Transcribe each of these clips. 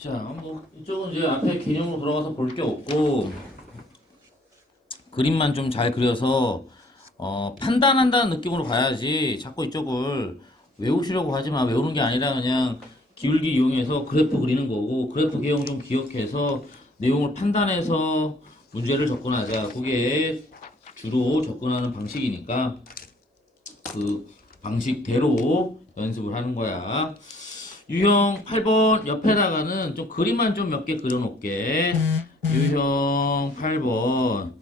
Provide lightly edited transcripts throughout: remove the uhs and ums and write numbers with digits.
자, 뭐 이쪽은 이제 앞에 개념으로 들어가서 볼 게 없고 그림만 좀 잘 그려서 판단한다는 느낌으로 봐야지. 자꾸 이쪽을 외우시려고 하지 마. 외우는 게 아니라 그냥 기울기 이용해서 그래프 그리는 거고, 그래프 개형 좀 기억해서 내용을 판단해서 문제를 접근하자. 그게 주로 접근하는 방식이니까 그 방식대로 연습을 하는 거야. 유형 8번 옆에다가는 좀 그림만 좀 몇 개 그려놓을게. 유형 8번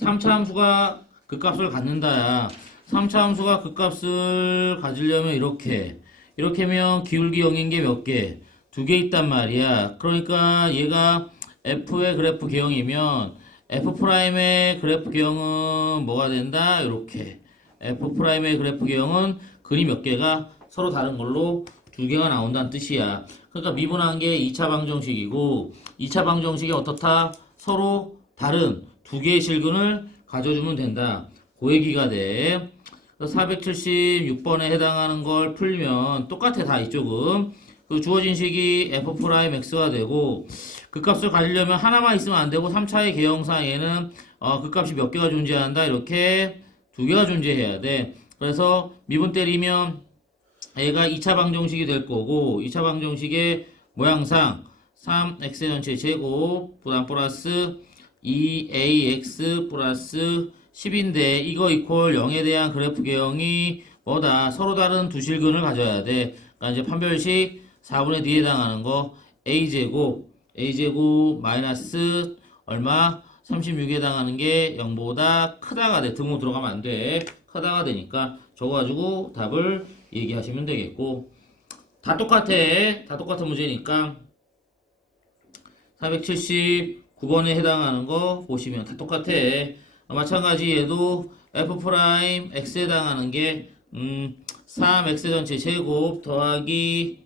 3차 함수가 극값을 갖는다야. 3차 함수가 극값을 가지려면 이렇게면 기울기 0인 게 몇 개? 두 개 있단 말이야. 그러니까 얘가 f의 그래프 개형이면 f'의 그래프 개형은 뭐가 된다? 이렇게 f'의 그래프 개형은 그림 몇 개가 서로 다른 걸로 두 개가 나온다는 뜻이야. 그러니까 미분한 게 2차 방정식이고 2차 방정식이 어떻다? 서로 다른 두 개의 실근을 가져주면 된다. 그 얘기가 돼. 476번에 해당하는 걸 풀면 똑같아. 다 이쪽은 그 주어진 식이 f'x가 되고 그 값을 가지려면 하나만 있으면 안 되고 3차의 개형상 얘는 그 값이 몇 개가 존재한다. 이렇게 두 개가 존재해야 돼. 그래서 미분 때리면 얘가 2차 방정식이 될 거고 2차 방정식의 모양상 3x 전체 제곱 부담 플러스 2ax 플러스 10인데 이거 이퀄 0에 대한 그래프 개형이 뭐다? 서로 다른 두 실근을 가져야 돼. 그러니까 이제 판별식 4분의 D에 해당하는 거 a제곱 마이너스 얼마? 36에 해당하는 게 0보다 크다가 돼. 등호 들어가면 안 돼. 크다가 되니까 저거 가지고 답을 얘기하시면 되겠고 다 똑같은 문제니까 479번에 해당하는 거 보시면 다 똑같아. 마찬가지 얘도 f'x에 해당하는 게 3x 전체 제곱 더하기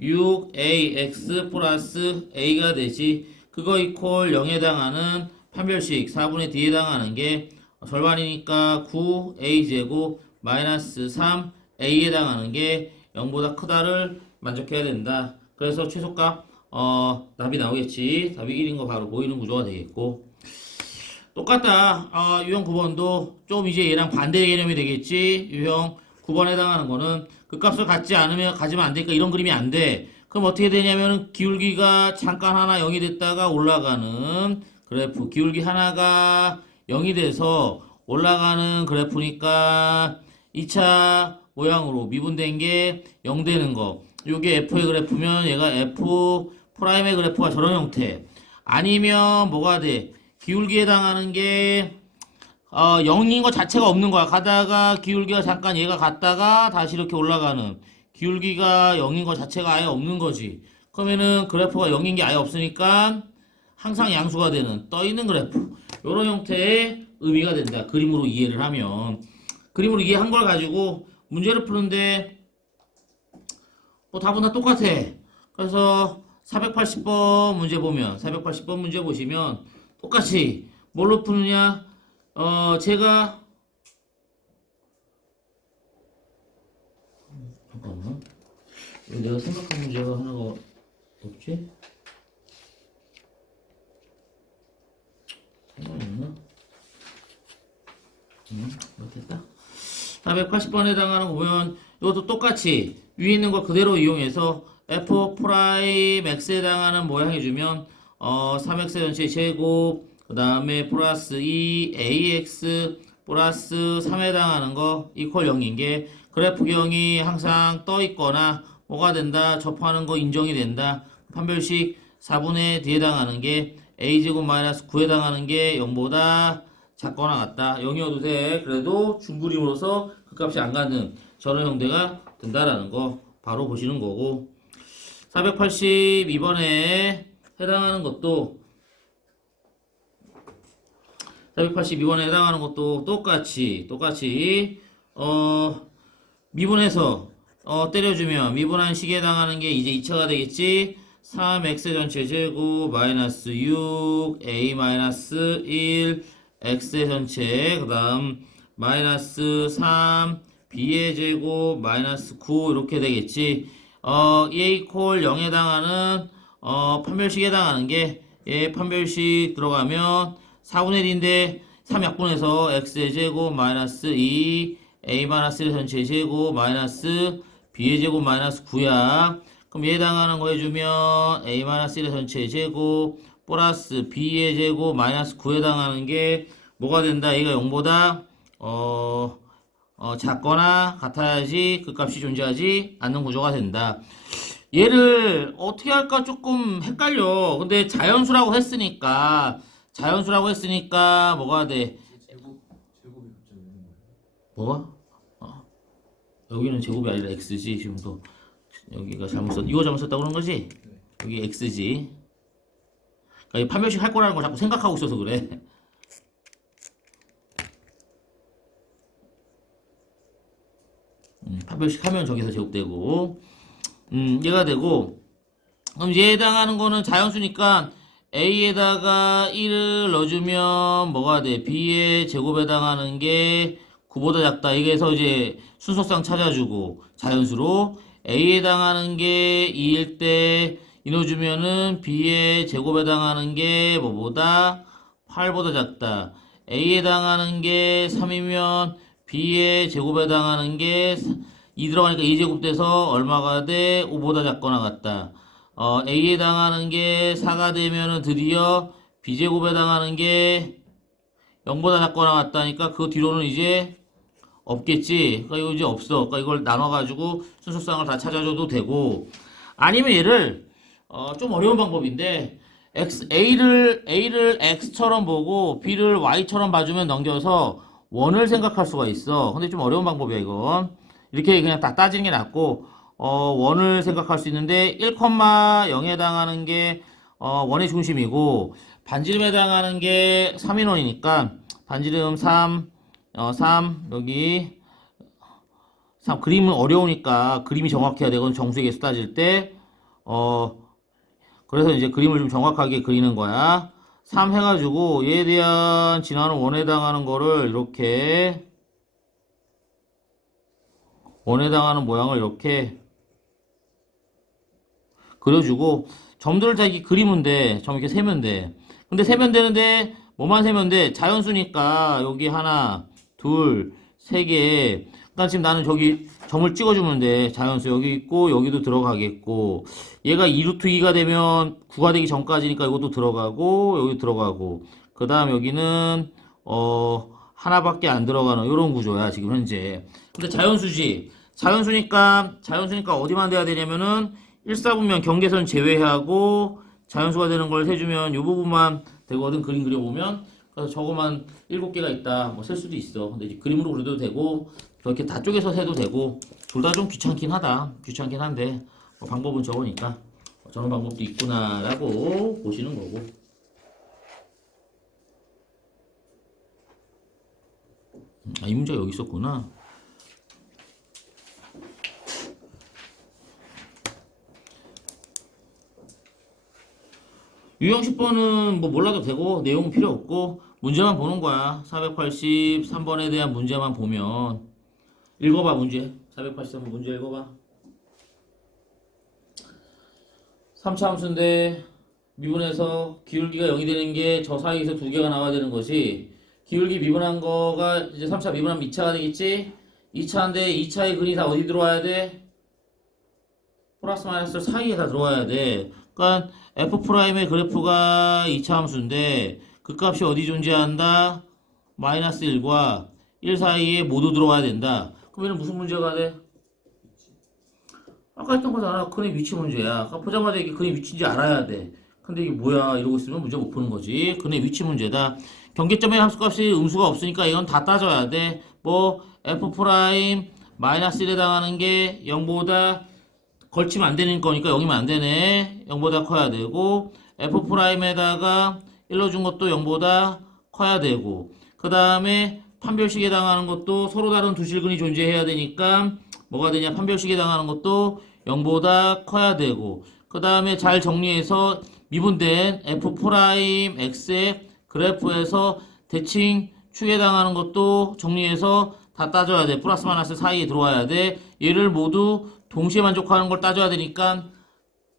6ax 플러스 a가 되지. 그거 이퀄 0에 해당하는 판별식 4분의 d에 해당하는 게 절반이니까 9a제곱 마이너스 3a에 해당하는 게 0보다 크다를 만족해야 된다. 그래서 최소값 답이 나오겠지. 답이 1인 거 바로 보이는 구조가 되겠고 똑같다. 유형 9번도 좀 이제 얘랑 반대 개념이 되겠지. 유형 9번에 해당하는 거는 그 값을 가지면 안 되니까 이런 그림이 안 돼. 그럼 어떻게 되냐면은 기울기가 잠깐 하나 0이 됐다가 올라가는 그래프. 기울기 하나가 0이 돼서 올라가는 그래프니까 2차 모양으로 미분된 게 0 되는 거. 요게 f의 그래프면 얘가 f 프라임의 그래프가 저런 형태. 아니면 뭐가 돼? 기울기에 해당하는 게 0인 거 자체가 없는 거야. 가다가 기울기가 잠깐 얘가 갔다가 다시 이렇게 올라가는 기울기가 0인 거 자체가 아예 없는 거지. 그러면은 그래프가 0인 게 아예 없으니까 항상 양수가 되는 떠 있는 그래프. 요런 형태의 의미가 된다. 그림으로 이해를 하면. 그림으로 이해한 걸 가지고 문제를 푸는데 뭐 답은 다 똑같아. 그래서 480번 문제 보시면 똑같이 뭘로 푸느냐? 제가 잠깐만. 왜 내가 생각한 문제가 하나가 없지? 하나 있나? 못했다. 480번에 해당하는 거 보면 이것도 똑같이 위에 있는 거 그대로 이용해서 f 프라임 x에 해당하는 모양 해주면 3x 전체 제곱 그 다음에 플러스 2ax 플러스 3에 해당하는 거 이퀄 0인 게 그래프 개형이 항상 떠 있거나 뭐가 된다 접하는 거 인정이 된다. 판별식 4분의 d에 해당하는 게 a제곱 마이너스 9에 해당하는 게 0보다 작거나 같다. 0이어도 돼. 그래도 중그림으로서 그 값이 안 가는 저런 형태가 된다라는 거 바로 보시는 거고 482번에 해당하는 것도 똑같이 미분해서 때려주면 미분한 식에 해당하는 게 이제 2차가 되겠지. 3x 전체 제곱 마이너스 6 a 마이너스 1 x의 전체 그 다음 마이너스 3 b의 제곱 마이너스 9 이렇게 되겠지. a 이퀄 0에 해당하는 판별식에 해당하는 게, 판별식 들어가면 4분의 1인데 3약분해서 x의 제곱 마이너스 2 a-1의 전체 제곱 마이너스 b의 제곱 마이너스 9야. 그럼 얘 해당하는 거 해주면 a-1의 전체 제곱 플러스 b의 제곱 마이너스 9에 해당하는 게 뭐가 된다? 얘가 0보다 작거나 같아야지 그 값이 존재하지 않는 구조가 된다. 얘를 어떻게 할까 조금 헷갈려. 근데 자연수라고 했으니까 뭐가 돼? 제곱이 갑자기 되는 거예요. 뭐가? 여기는 제곱이 아니라 x지. 지금도 여기가 잘못 썼. 이거 잘못 썼다고 그런 거지? 네. 여기 x지. 그러니까 이 판별식 할 거라는 걸 자꾸 생각하고 있어서 그래. 판별식 하면 저기서 제곱되고, 얘가 되고, 그럼 얘에 해당하는 거는 자연수니까 a에다가 1을 넣어주면 뭐가 돼? b의 제곱에 해당하는 게 9보다 작다. 이게서 이제 순서상 찾아주고, 자연수로 a에 해당하는 게 2일 때 이 넣어주면은 b의 제곱에 해당하는 게 뭐보다 8보다 작다. a에 해당하는 게 3이면 b의 제곱에 해당하는 게 2 들어가니까 2제곱 돼서 얼마가 돼? 5보다 작거나 같다. a에 해당하는 게 4가 되면은 드디어 b제곱에 해당하는 게 0보다 작거나 같다니까 그 뒤로는 이제 없겠지. 그러니까 이거 이제 없어. 그러니까 이걸 나눠가지고 순서상을 다 찾아줘도 되고, 아니면 얘를 좀 어려운 방법인데 A를 X처럼 보고 B를 Y처럼 봐주면 넘겨서 원을 생각할 수가 있어. 근데 좀 어려운 방법이야 이건. 이렇게 그냥 다 따지는 게 낫고 원을 생각할 수 있는데 1,0에 해당하는 게 원의 중심이고 반지름에 해당하는 게 3인원이니까 반지름 3 여기 3 그림은 어려우니까 그림이 정확해야 되거든. 정수의 개수 따질 때 그래서 이제 그림을 좀 정확하게 그리는 거야. 3 해가지고 얘에 대한 진화는 원에 해당하는 거를 이렇게 원에 해당하는 모양을 이렇게 그려주고 점들을 다 이렇게 그리면 돼. 점 이렇게 세면 돼. 근데 세면 되는데 뭐만 세면 돼? 자연수니까 여기 하나, 둘, 세 개. 그러니까 지금 나는 저기 점을 찍어주면 돼. 자연수 여기 있고 여기도 들어가겠고 얘가 2루트 2가 되면 9가 되기 전까지니까 이것도 들어가고 여기 들어가고 그 다음 여기는 하나밖에 안 들어가는 이런 구조야 지금 현재. 근데 자연수지. 자연수니까 어디만 돼야 되냐면은 1사분면 경계선 제외하고 자연수가 되는 걸 세주면 이 부분만 되거든. 그림 그려보면. 그래서 저거만 7개가 있다. 뭐 셀 수도 있어. 근데 이제 그림으로 그려도 되고 저렇게 다 쪼개서 세도 되고 둘 다 좀 귀찮긴 하다. 귀찮긴 한데 방법은 저거니까 저런 방법도 있구나라고 보시는 거고. 이 문제가 여기 있었구나. 유형 10번은 뭐 몰라도 되고 내용은 필요 없고 문제만 보는 거야. 483번에 대한 문제만 보면 읽어봐 문제. 483번 문제 읽어봐. 3차 함수인데 미분해서 기울기가 0이 되는 게 저 사이에서 두 개가 나와야 되는 것이 기울기 미분한 거가 이제 3차 미분하면 2차가 되겠지? 2차인데 2차의 근이 다 어디 들어와야 돼? 플러스 마이너스 사이에 다 들어와야 돼. 그러니까 F'의 그래프가 2차 함수인데 그 값이 어디 존재한다? 마이너스 1과 1 사이에 모두 들어와야 된다. 그럼 얘는 무슨 문제가 돼? 아까 했던 거잖아. 근의 위치 문제야. 아까 보자마자 이게 근의 위치인지 알아야 돼. 근데 이게 뭐야? 이러고 있으면 문제 못 푸는 거지. 근의 위치 문제다. 경계점의 함수값이 음수가 없으니까 이건 다 따져야 돼. 뭐 F' 마이너스 1에 해당하는 게 0보다 걸치면 안 되는 거니까 0이면 안 되네. 0보다 커야 되고 F'에다가 1 넣어준 것도 0보다 커야 되고 그 다음에 판별식에 해당하는 것도 서로 다른 두 실근이 존재해야 되니까 뭐가 되냐? 판별식에 해당하는 것도 0보다 커야 되고 그 다음에 잘 정리해서 미분된 F'X의 그래프에서 대칭 축에 해당하는 것도 정리해서 다 따져야 돼. 플러스 마이너스 사이에 들어와야 돼. 얘를 모두 동시에 만족하는 걸 따져야 되니까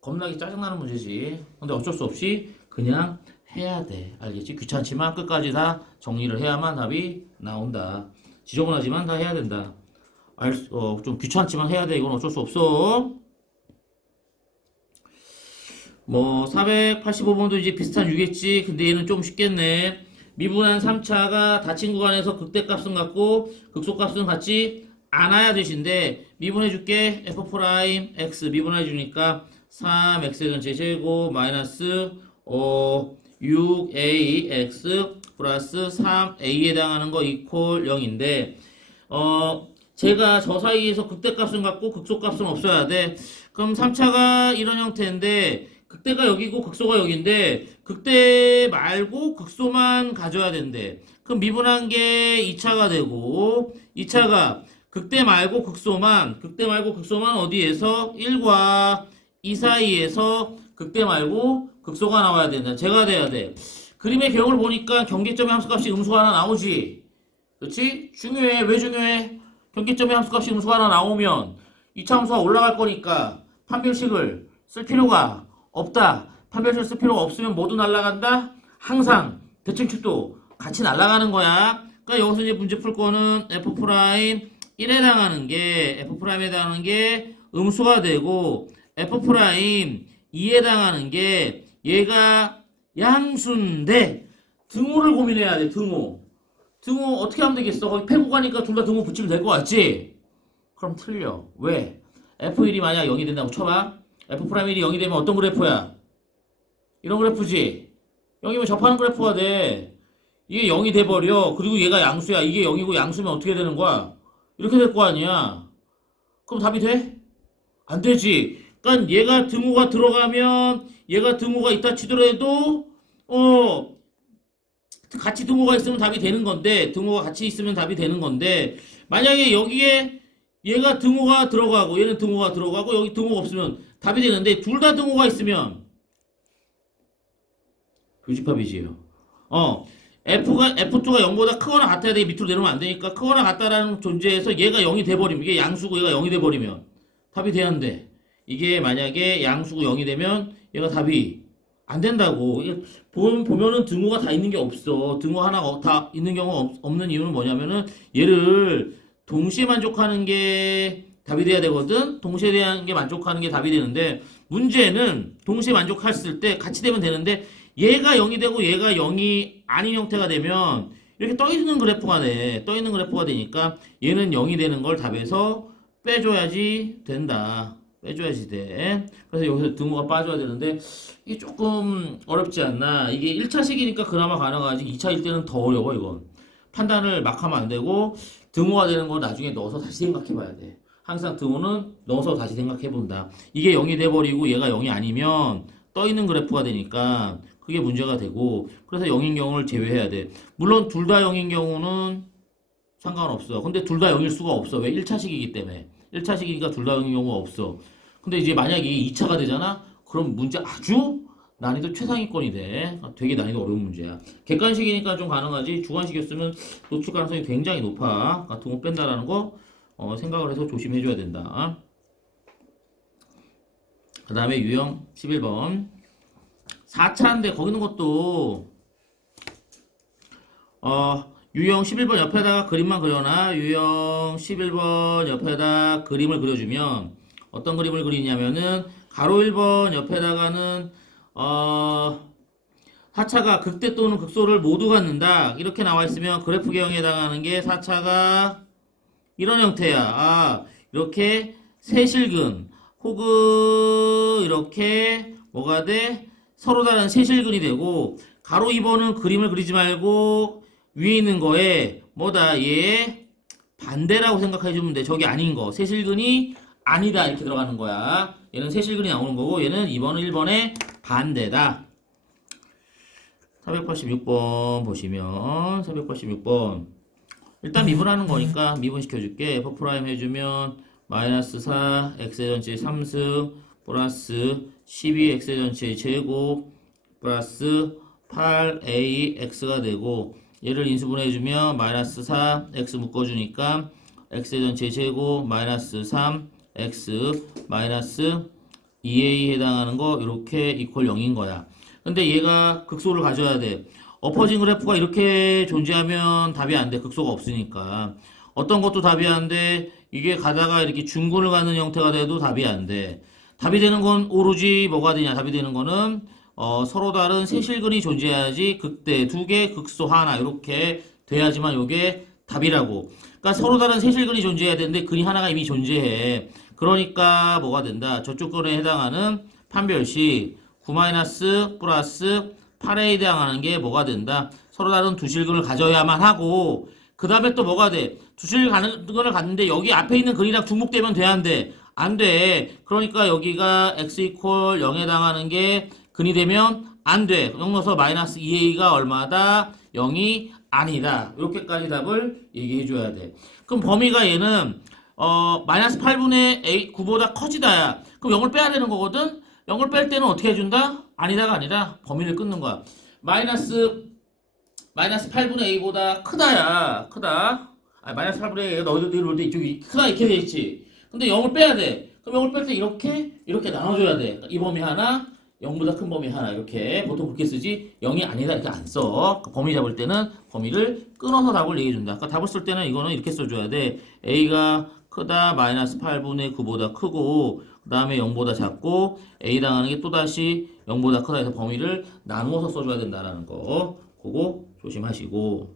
겁나게 짜증나는 문제지. 근데 어쩔 수 없이 그냥 해야 돼. 알겠지? 귀찮지만 끝까지 다 정리를 해야만 답이 나온다. 지저분하지만 다 해야 된다. 좀 귀찮지만 해야 돼. 이건 어쩔 수 없어. 뭐 485번도 이제 비슷한 유겠지. 근데 얘는 좀 쉽겠네. 미분한 3차가 닫힌 구간에서 극대값은 같고 극소값은 같지 않아야 되신데 미분해줄게. F'X 미분해주니까 3X의 전체 제곱 마이너스 6AX 플러스 3A에 해당하는 거 이퀄 0인데 제가 저 사이에서 극대값은 같고 극소값은 없어야 돼. 그럼 3차가 이런 형태인데 극대가 여기고 극소가 여기인데 극대 말고 극소만 가져야 된대. 그럼 미분한 게 2차가 되고 2차가 극대 말고 극소만 어디에서 1과 2 사이에서 극대 말고 극소가 나와야 된다. 제가 돼야 돼. 그림의 경우를 보니까 경계점의 함수값이 음수가 하나 나오지. 그렇지? 중요해. 왜 중요해? 경계점의 함수값이 음수가 하나 나오면 2차 함수가 올라갈 거니까 판별식을 쓸 필요가 없다. 판별식을 쓸 필요가 없으면 모두 날아간다. 항상 대칭축도 같이 날아가는 거야. 그러니까 여기서 이제 문제 풀 거는 F'E 해당하는 게 음수가 되고 F'E에 해당하는 게 얘가 양수인데 등호를 고민해야 돼. 등호 어떻게 하면 되겠어? 거기 패고 가니까 둘 다 등호 붙이면 될 것 같지? 그럼 틀려. 왜? F1이 만약 0이 된다고 쳐봐. F'E 0이 되면 어떤 그래프야? 이런 그래프지? 0이면 접하는 그래프가 돼. 이게 0이 돼버려. 그리고 얘가 양수야. 이게 0이고 양수면 어떻게 되는 거야? 이렇게 될 거 아니야. 그럼 답이 돼? 안 되지. 그러니까 얘가 등호가 들어가면 얘가 등호가 있다 치더라도 같이 등호가 있으면 답이 되는 건데 등호가 같이 있으면 답이 되는 건데 만약에 여기에 얘가 등호가 들어가고 얘는 등호가 들어가고 여기 등호가 없으면 답이 되는데 둘 다 등호가 있으면 교집합이지요. F2가 0보다 크거나 같아야 돼. 밑으로 내려오면 안 되니까 크거나 같다라는 존재에서 얘가 0이 돼버리면 이게 양수고 얘가 0이 돼버리면 답이 돼야 한대. 이게 만약에 양수고 0이 되면 얘가 답이 안 된다고. 보면은 등호가 다 있는 게 없어. 등호 하나가 다 있는 경우가 없는 이유는 뭐냐면은 얘를 동시에 만족하는 게 답이 돼야 되거든. 동시에 대한 게 만족하는 게 답이 되는데 문제는 동시에 만족했을 때 같이 되면 되는데 얘가 0이 되고 얘가 0이 아닌 형태가 되면 이렇게 떠있는 그래프가 돼. 떠있는 그래프가 되니까 얘는 0이 되는 걸 답에서 빼줘야지 된다. 빼줘야지 돼. 그래서 여기서 등호가 빠져야 되는데 이게 조금 어렵지 않나. 이게 1차식이니까 그나마 가능하지 2차일 때는 더 어려워 이건. 판단을 막 하면 안 되고 등호가 되는 거 나중에 넣어서 다시 생각해 봐야 돼. 항상 등호는 넣어서 다시 생각해 본다. 이게 0이 돼버리고 얘가 0이 아니면 떠있는 그래프가 되니까 그게 문제가 되고 그래서 0인 경우를 제외해야 돼. 물론 둘 다 0인 경우는 상관없어. 근데 둘 다 0일 수가 없어. 왜? 1차식이기 때문에. 1차식이니까 둘 다 0인 경우가 없어. 근데 이제 만약에 2차가 되잖아? 그럼 문제 아주 난이도 최상위권이 돼. 되게 난이도 어려운 문제야. 객관식이니까 좀 가능하지. 주관식이었으면 노출 가능성이 굉장히 높아. 그러니까 등호 뺀다라는 거 생각을 해서 조심해줘야 된다. 그 다음에 유형 11번. 4차인데 거기는 것도 유형 11번 옆에다가 그림만 그려놔. 유형 11번 옆에다 그림을 그려주면 어떤 그림을 그리냐면은 가로 1번 옆에다가는 4차가 극대 또는 극소를 모두 갖는다. 이렇게 나와 있으면 그래프 개형에 해당하는 게 4차가 이런 형태야. 이렇게 세실근 혹은 이렇게 뭐가 돼? 서로 다른 세실근이 되고 가로 2번은 그림을 그리지 말고 위에 있는 거에 뭐다? 얘 반대라고 생각해 주면 돼. 저게 아닌 거. 세실근이 아니다. 이렇게 들어가는 거야. 얘는 세실근이 나오는 거고 얘는 2번은 1번의 반대다. 486번 보시면 486번 일단 미분하는 거니까 미분 시켜줄게. F' 해주면 마이너스 4 x의 전체 3승 플러스 12 x의 전체 제곱 플러스 8ax가 되고 얘를 인수분해해주면 마이너스 4 x 묶어주니까 x의 전체 제곱 마이너스 3 x 마이너스 2a 해당하는 거 이렇게 이퀄 0인 거야. 근데 얘가 극소를 가져야 돼. 엎어진 그래프가 이렇게 존재하면 답이 안 돼. 극소가 없으니까. 어떤 것도 답이 안 돼. 이게 가다가 이렇게 중근을 갖는 형태가 돼도 답이 안 돼. 답이 되는 건 오로지 뭐가 되냐? 답이 되는 거는 서로 다른 세실근이 존재해야지 극대 두 개, 극소 하나 이렇게 돼야지만 요게 답이라고. 그러니까 서로 다른 세실근이 존재해야 되는데 근이 하나가 이미 존재해. 그러니까 뭐가 된다? 저쪽 근에 해당하는 판별식 9 플러스 8에 해당하는 게 뭐가 된다? 서로 다른 두 실근을 가져야만 하고 그 다음에 또 뭐가 돼? 두 실근을 갖는데 여기 앞에 있는 근이랑 중복되면 돼, 안 돼? 안 돼. 그러니까 여기가 x 이퀄 0에 해당하는 게 근이 되면 안 돼. 0 넣어서 마이너스 2a가 얼마다? 0이 아니다. 이렇게까지 답을 얘기해 줘야 돼. 그럼 범위가 얘는 마이너스 8분의 a 9보다 커지다야. 그럼 0을 빼야 되는 거거든? 0을 뺄 때는 어떻게 해준다? 아니다가 아니라 범위를 끊는 거야. 마이너스 8분의 a보다 크다야. 크다. 아니, 마이너스 8분의 a가 너희들 볼 때 이쪽이 크다 이렇게 돼 있지. 근데 0을 빼야 돼. 그럼 0을 뺄 때 이렇게 나눠줘야 돼. 그러니까 이 범위 하나, 0보다 큰 범위 하나 이렇게 보통 그렇게 쓰지 0이 아니다 이렇게 안 써. 그러니까 범위 잡을 때는 범위를 끊어서 답을 얘기해준다. 그러니까 답을 쓸 때는 이거는 이렇게 써줘야 돼. a가 크다 마이너스 8분의 9보다 크고 그 다음에 0보다 작고 a 당하는 게 또다시 0보다 크다 해서 범위를 나누어서 써줘야 된다라는 거 그거 조심하시고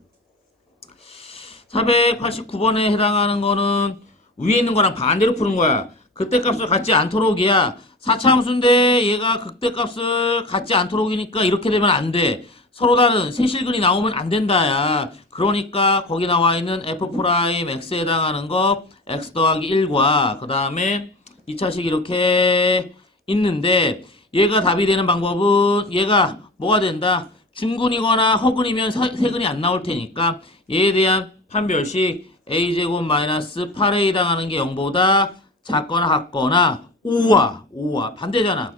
489번에 해당하는 거는 위에 있는 거랑 반대로 푸는 거야. 극대값을 갖지 않도록이야. 4차 함수인데 얘가 극대값을 갖지 않도록이니까 이렇게 되면 안 돼. 서로 다른 세실근이 나오면 안 된다야. 그러니까 거기 나와 있는 f'x에 해당하는 거 x 더하기 1과 그 다음에 2차식 이렇게 있는데 얘가 답이 되는 방법은 얘가 뭐가 된다? 중근이거나 허근이면 세근이 안 나올 테니까 얘에 대한 판별식 a제곱 마이너스 8에 해당하는 게 0보다 작거나 같거나 5와 반대잖아.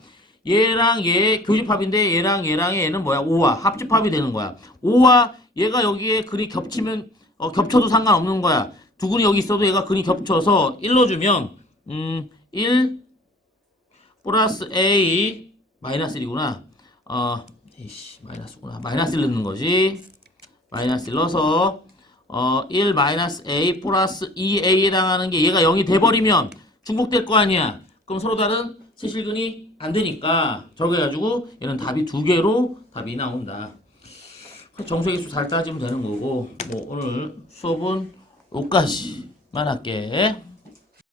얘랑 얘 교집합인데 얘랑 얘는 뭐야? 5와 합집합이 되는 거야. 5와 얘가 여기에 근이 겹치면 겹쳐도 상관없는 거야. 두 근이 여기 있어도 얘가 근이 겹쳐서 1로 주면 1 플러스 a 마이너스 1이구나. 마이너스구나. 마이너스 1 넣는 거지. 마이너스 1 넣어서 1 마이너스 a 플러스 2a에 해당하는 게 얘가 0이 돼버리면 중복될 거 아니야. 그럼 서로 다른 세실근이 안 되니까 저거 해가지고 얘는 답이 두 개로 답이 나온다. 정수의 수 잘 따지면 되는 거고 뭐 오늘 수업은 여기까지만 할게.